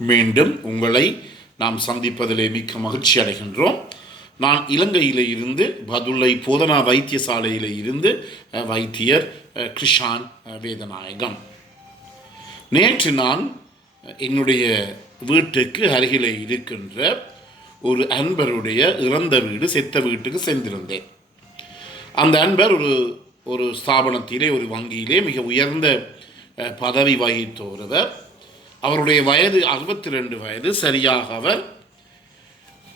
மீண்டும் உங்களை நாம் சந்திப்பதிலே மிக்க மகிழ்ச்சி அடைகின்றோம். நான் இலங்கையில் இருந்து பதுளை போதனா வைத்தியசாலையில் இருந்து வைத்தியர் கிருஷான் வேதநாயகம். நேற்று நான் என்னுடைய வீட்டுக்கு அருகிலே இருக்கின்ற ஒரு அன்பருடைய இறந்த வீடு செத்த வீட்டுக்கு சென்றிருந்தேன். அந்த அன்பர் ஒரு ஸ்தாபனத்திலே ஒரு வங்கியிலே மிக உயர்ந்த பதவி வகித்த ஒருவர். அவருடைய வயது 62 வயது. சரியாக அவர்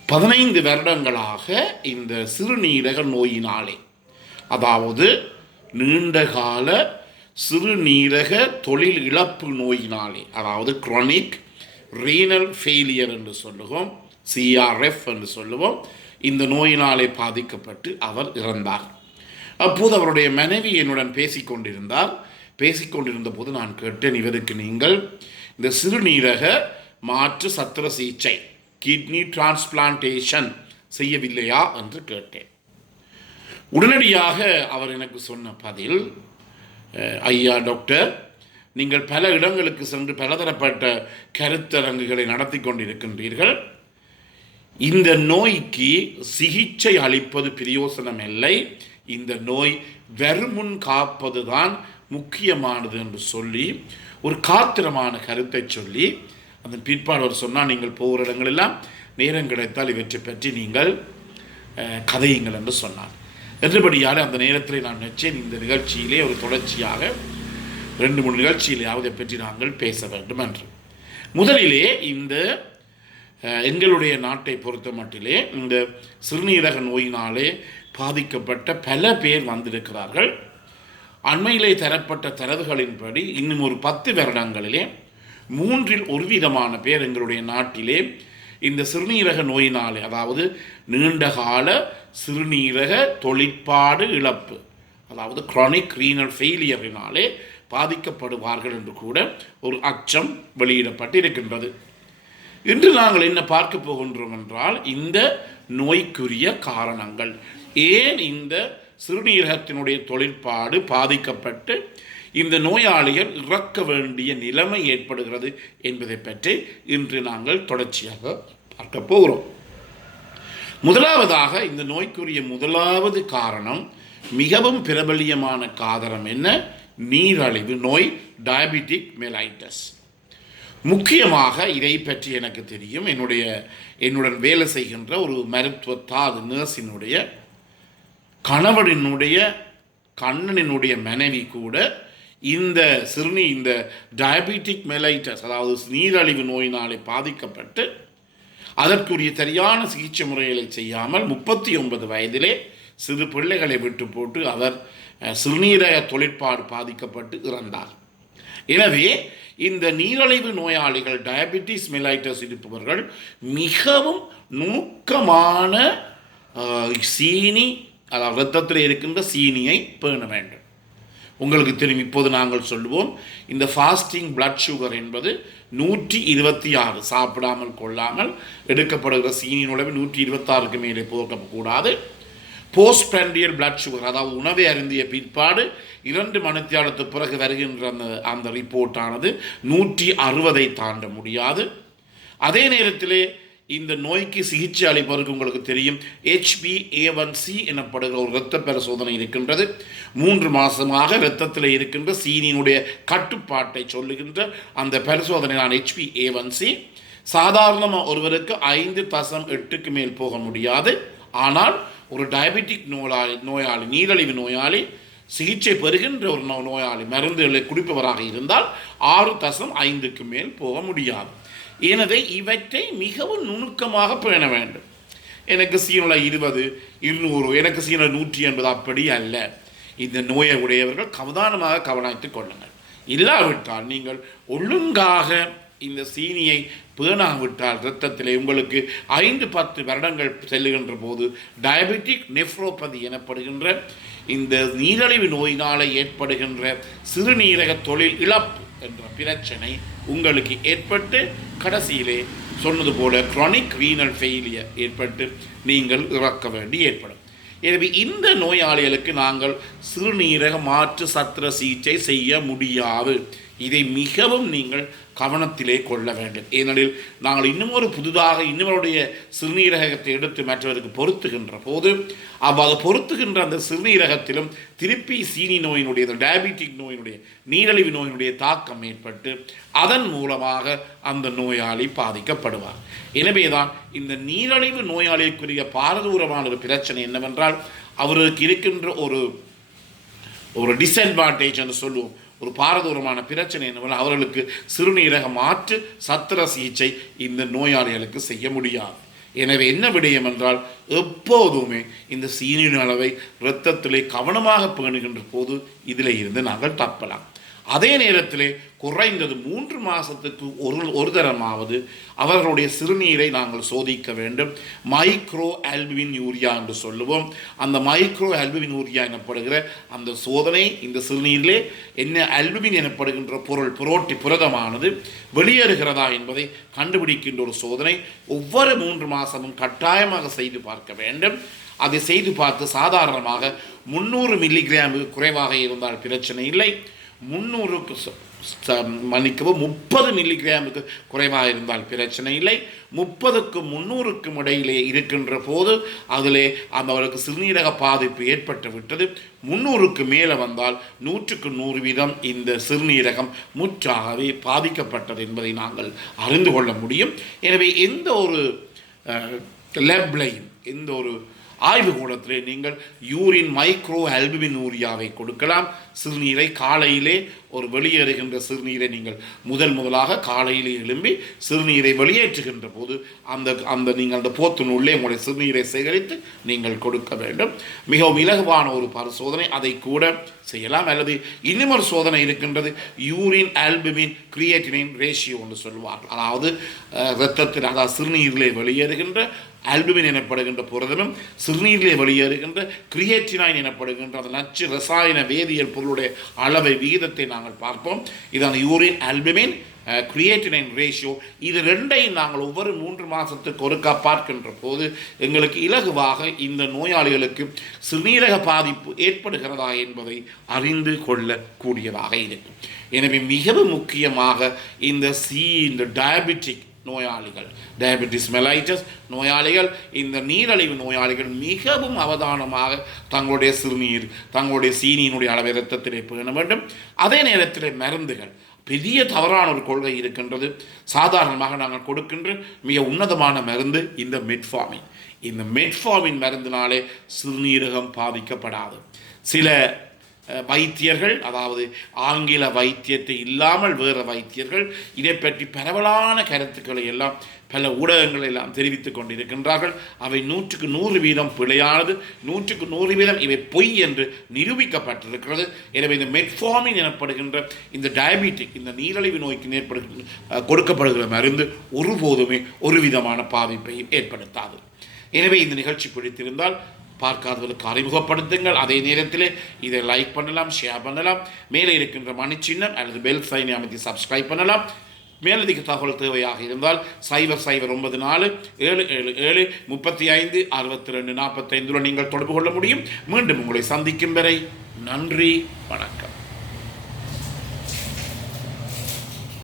15 வருடங்களாக இந்த சிறுநீரக நோயினாலே, அதாவது நீண்டகால சிறுநீரக தொழில் இழப்பு நோயினாலே, அதாவது குரோனிக் ரீனல் ஃபெயிலியர் என்று சொல்லுவோம், CRF என்று சொல்லுவோம், இந்த நோயினாலே பாதிக்கப்பட்டு அவர் இறந்தார். அப்போது அவருடைய மனைவி என்னுடன் பேசிக்கொண்டிருந்த போது நான் கேட்டேன், இவருக்கு நீங்கள் இந்த சிறுநீரக மாற்று சத்திர சிகிச்சை கிட்னி டிரான்ஸ்பிளான்டேஷன் செய்யவில்லையா என்று கேட்டேன். உடனடியாக அவர் எனக்கு சொன்ன பதில், ஐயா டாக்டர், நீங்கள் பல இடங்களுக்கு சென்று பலதரப்பட்ட கருத்தரங்குகளை நடத்தி கொண்டிருக்கின்றீர்கள். இந்த நோய்க்கு சிகிச்சை அளிப்பது பிரயோசனம் இல்லை, இந்த நோய் வருமுன் காப்பதுதான் முக்கியமானது என்று சொல்லி ஒரு காத்திரமான கருத்தை சொல்லி அதன் பிற்பாடு அவர் சொன்னால், நீங்கள் போகிற இடங்களெல்லாம் நேரம் கிடைத்தால் இவற்றை பற்றி நீங்கள் கதையுங்கள் என்று சொன்னார். என்றபடியால் அந்த நேரத்தில் நான் நினைச்சேன், இந்த நிகழ்ச்சியிலே ஒரு தொடர்ச்சியாக 2-3 நிகழ்ச்சியிலேயாவது பற்றி நாங்கள் பேச வேண்டும் என்று. முதலிலே இந்த எங்களுடைய நாட்டை பொறுத்த மட்டிலே இந்த சிறுநீரக நோயினாலே பாதிக்கப்பட்ட பல பேர் வந்திருக்கிறார்கள். அண்மையிலே தரப்பட்ட தரவுகளின்படி இன்னும் ஒரு 10 வருடங்களிலே 1/3 பேர் எங்களுடைய நாட்டிலே இந்த சிறுநீரக நோயினாலே, அதாவது நீண்டகால சிறுநீரக தொழிற்பாடு இழப்பு, அதாவது குரோனிக் ரீனல் ஃபெயிலியரினாலே பாதிக்கப்படுவார்கள் என்று கூட ஒரு அச்சம் வெளியிடப்பட்டிருக்கின்றது. இன்று நாங்கள் என்ன பார்க்க போகின்றோம் என்றால், இந்த நோய்க்குரிய காரணங்கள், ஏன் இந்த சிறுநீரகத்தினுடைய தொழிற்பாடு பாதிக்கப்பட்டு இந்த நோயாளிகள் இறக்க வேண்டிய நிலைமை ஏற்படுகிறது என்பதை பற்றி இன்று நாங்கள் தொடர்ச்சியாக பார்க்க போகிறோம். முதலாவதாக, இந்த நோய்க்குரிய முதலாவது காரணம், மிகவும் பிரபல்யமான காரணம் என்ன? நீரழிவு நோய், டயபெட்டிக் மெலைட்டஸ். முக்கியமாக இதை பற்றி எனக்கு தெரியும். என்னுடன் வேலை செய்கின்ற ஒரு மருத்துவத்தாது நர்ஸினுடைய கணவனினுடைய கண்ணனினுடைய மனைவி கூட இந்த டயபெட்டிக் மெலைட்டஸ், அதாவது நீரழிவு நோயினாலே பாதிக்கப்பட்டு அதற்குரிய சரியான சிகிச்சை முறைகளை செய்யாமல் 39 வயதிலே சிறு பிள்ளைகளை விட்டு போட்டு அவர் சிறுநீரக தொழிற்பாடு பாதிக்கப்பட்டு இறந்தார். எனவே இந்த நீரழிவு நோயாளிகள், டயபெட்டிஸ் மெலைட்டஸ் இருப்பவர்கள் மிகவும் நுணுக்கமான சீனி, அதாவது இரத்தத்தில் இருக்கின்ற சீனியை பேண வேண்டும். உங்களுக்கு தெரியும், இப்போது நாங்கள் சொல்லுவோம், இந்த ஃபாஸ்டிங் பிளட் சுகர் என்பது 126, சாப்பிடாமல் கொள்ளாமல் எடுக்கப்படுகிற சீனியின் அளவு 126க்கு மேலே போகக்கூடாது. போஸ்ட் பிராண்டியல் பிளட் சுகர், அதாவது உணவை அருந்திய பிற்பாடு 2 மணித்தியாலத்துக்கு பிறகு வருகின்ற அந்த ரிப்போர்ட்டானது 160ஐ தாண்ட முடியாது. அதே நேரத்திலே இந்த நோய்க்கு சிகிச்சை அளிப்பதற்கு உங்களுக்கு தெரியும், HbA1c எனப்படுகிற ஒரு இரத்த பரிசோதனை இருக்கின்றது. 3 மாதமாக இரத்தத்தில் இருக்கின்ற சீனியினுடைய கட்டுப்பாட்டை சொல்லுகின்ற அந்த பரிசோதனை தான் HbA1c. சாதாரணமாக ஒருவருக்கு 5.8க்கு மேல் போக முடியாது. ஆனால் ஒரு டயபெட்டிக் நோயாளி, நீரழிவு நோயாளி, சிகிச்சை பெறுகின்ற ஒரு நோயாளி, மருந்துகளை குடிப்பவராக இருந்தால் 6.5க்கு மேல் போக முடியாது. எனவே இவற்றை மிகவும் நுணுக்கமாக பேண வேண்டும். எனக்கு சீனில் 20, 200, எனக்கு சீனில் 180 அப்படி அல்ல. இந்த நோயை உடையவர்கள் அவதானமாக கவனித்துக் கொள்ளுங்கள். இல்லாவிட்டால் நீங்கள் ஒழுங்காக இந்த சீனியை பேணாவிட்டால் இரத்தத்திலே உங்களுக்கு 5-10 வருடங்கள் செல்லுகின்ற போது டயபெட்டிக் நெஃப்ரோபதி எனப்படுகின்ற இந்த நீரழிவு நோயினால் ஏற்படுகின்ற சிறுநீரக தொழில் இழப்பு என்ற பிரச்சனை உங்களுக்கு ஏற்பட்டு கடைசியிலே சொன்னது போல குரோனிக் ரீனல் ஃபெயிலியர் ஏற்பட்டு நீங்கள் இறக்க வேண்டி ஏற்படும். எனவே இந்த நோயாளிகளுக்கு நாங்கள் சிறுநீரக மாற்று சத்திர சிகிச்சை செய்ய முடியாது. இதை மிகவும் நீங்கள் கவனத்திலே கொள்ள வேண்டும். ஏனெனில் நாங்கள் இன்னும் புதிதாக இன்னொருடைய சிறுநீரகத்தை எடுத்து மற்றவருக்கு பொருத்துகின்ற போது அவ்வாறு பொருத்துகின்ற அந்த சிறுநீரகத்திலும் திருப்பி சீனி நோயினுடைய டயபெட்டிக் நோயினுடைய நீரிழிவு நோயினுடைய தாக்கம் ஏற்பட்டு அதன் மூலமாக அந்த நோயாளி பாதிக்கப்படுவார். எனவேதான் இந்த நீரிழிவு நோயாளிக்குரிய பாரதூரமான ஒரு பிரச்சனை என்னவென்றால் அவருக்கு இருக்கின்ற ஒரு டிஸ்அட்வான்டேஜ் என்று சொல்லுவோம், ஒரு பாரதூரமான பிரச்சனை என்னவென்றால் அவர்களுக்கு சிறுநீரக மாற்று சத்திர சிகிச்சை இந்த நோயாளிகளுக்கு செய்ய முடியாது. எனவே என்ன விடயம் என்றால் எப்போதுமே இந்த சீனின் அளவை இரத்தத்திலே கவனமாக பேணுகின்ற போது இதில் இருந்து நாங்கள் தப்பலாம். அதே நேரத்திலே குறைந்தது 3 மாதத்துக்கு ஒரு தரமாவது அவர்களுடைய சிறுநீரை நாங்கள் சோதிக்க வேண்டும். மைக்ரோ ஆல்புமின் யூரியா என்று சொல்லுவோம். அந்த மைக்ரோ ஆல்புமின் யூரியா எனப்படுகிற அந்த சோதனை இந்த சிறுநீரிலே என்ன ஆல்புமின் எனப்படுகின்ற புரதமானது வெளியேறுகிறதா என்பதை கண்டுபிடிக்கின்ற ஒரு சோதனை ஒவ்வொரு 3 மாதமும் கட்டாயமாக செய்து பார்க்க வேண்டும். அதை செய்து பார்த்து சாதாரணமாக 300 மில்லிகிராமுக்கு குறைவாக இருந்தால் பிரச்சனை இல்லை, 30 மில்லிகிராமுக்கு குறைவாக இருந்தால் பிரச்சனை இல்லை, 30க்கும் 300க்கும் இடையிலே இருக்கின்ற போது அதிலே அவருக்கு சிறுநீரக பாதிப்பு ஏற்பட்டு விட்டது. 300க்கு மேலே வந்தால் 100க்கு 100% இந்த சிறுநீரகம் முற்றாகவே பாதிக்கப்பட்டது என்பதை நாங்கள் அறிந்து கொள்ள முடியும். எனவே எந்த ஒரு லேப்லையும் எந்த ஒரு ஆய்வுக்கூடத்திலே நீங்கள் யூரின் மைக்ரோ ஆல்புமின் யூரியாவை கொடுக்கலாம். சிறுநீரை காலையிலே ஒரு வெளியேறுகின்ற சிறுநீரை நீங்கள் முதலாக காலையிலே எழும்பி சிறுநீரை வெளியேற்றுகின்ற போது நீங்கள் அந்த போத்தினுள்ளே உங்களுடைய சிறுநீரை சேகரித்து நீங்கள் கொடுக்க வேண்டும். மிகவும் இலகுவான ஒரு பரிசோதனை, அதை கூட செய்யலாம். அல்லது இன்னும் ஒரு சோதனை இருக்கின்றது, யூரின் ஆல்புமின் கிரியேட்டினைன் ரேஷியோ என்று சொல்வார்கள். அதாவது இரத்தத்தில் அதாவது சிறுநீரிலே வெளியேறுகின்ற ஆல்புமின் எனப்படுகின்ற புரதமும் சிறுநீரிலே வெளியேறுகின்ற கிரியேட்டினைன் எனப்படுகின்ற அந்த நச்சு ரசாயன வேதியியல் பொருளுடைய அளவை விகிதத்தை நாங்கள் பார்ப்போம். இதான யூரின் ஆல்புமின் கிரியேட்டினைன் ரேஷியோ. இது ரெண்டையும் நாங்கள் ஒவ்வொரு 3 மாதத்துக்கு ஒருக்கா பார்க்கின்ற போது எங்களுக்கு இலகுவாக இந்த நோயாளிகளுக்கு சிறுநீரக பாதிப்பு ஏற்படுகிறதா என்பதை அறிந்து கொள்ளக்கூடியதாக இருக்கும். எனவே மிகவும் முக்கியமாக இந்த டயபெட்டிக் நோயாளிகள், டயபெட்டிஸ் மெலைட்டஸ் நோயாளிகள், இந்த நீரிழிவு நோயாளிகள் மிகவும் அவதானமாக தங்களுடைய சிறுநீர் தங்களுடைய சீனியினுடைய அளவை இரத்தத்திலே பேண வேண்டும். அதே நேரத்தில் மருந்துகள் பெரிய தவறான ஒரு கொள்கை இருக்கின்றது. சாதாரணமாக நாங்கள் கொடுக்கின்ற மிக உன்னதமான மருந்து இந்த மெட்ஃபார்மின். இந்த மெட்ஃபார்மின் மருந்தினாலே சிறுநீரகம் பாதிக்கப்படாது. சில வைத்தியர்கள், அதாவது ஆங்கில வைத்தியத்தை இல்லாமல் வேறு வைத்தியர்கள் இதை பற்றி பரவலான கருத்துக்களை எல்லாம் பல ஊடகங்கள் எல்லாம் தெரிவித்துக் கொண்டிருக்கின்றார்கள். அவை 100க்கு 100% பிழையானது, 100க்கு 100% இவை பொய் என்று நிரூபிக்கப்பட்டிருக்கிறது. எனவே இந்த மெட்ஃபார்மின் எனப்படுகின்ற இந்த டயபெட்டிக் இந்த நீரிழிவு நோய்க்கு கொடுக்கப்படுகிற மருந்து ஒருபோதுமே ஒரு விதமான பாதிப்பையும் ஏற்படுத்தாது. எனவே இந்த நிகழ்ச்சி பிடித்திருந்தால் பார்க்காதவர்களுக்கு அறிமுகப்படுத்துங்கள். அதே நேரத்தில் இதை லைக் பண்ணலாம், ஷேர் பண்ணலாம். மேலே இருக்கின்ற மணிச்சின்னம் அல்லது பெல் சைனை அமைத்து சப்ஸ்கிரைப் பண்ணலாம். மேலதிக தகவல் தேவையாக இருந்தால் 0094 777 35 62 45 நீங்கள் தொடர்பு கொள்ள முடியும். மீண்டும் உங்களை சந்திக்கும் வரை நன்றி, வணக்கம்.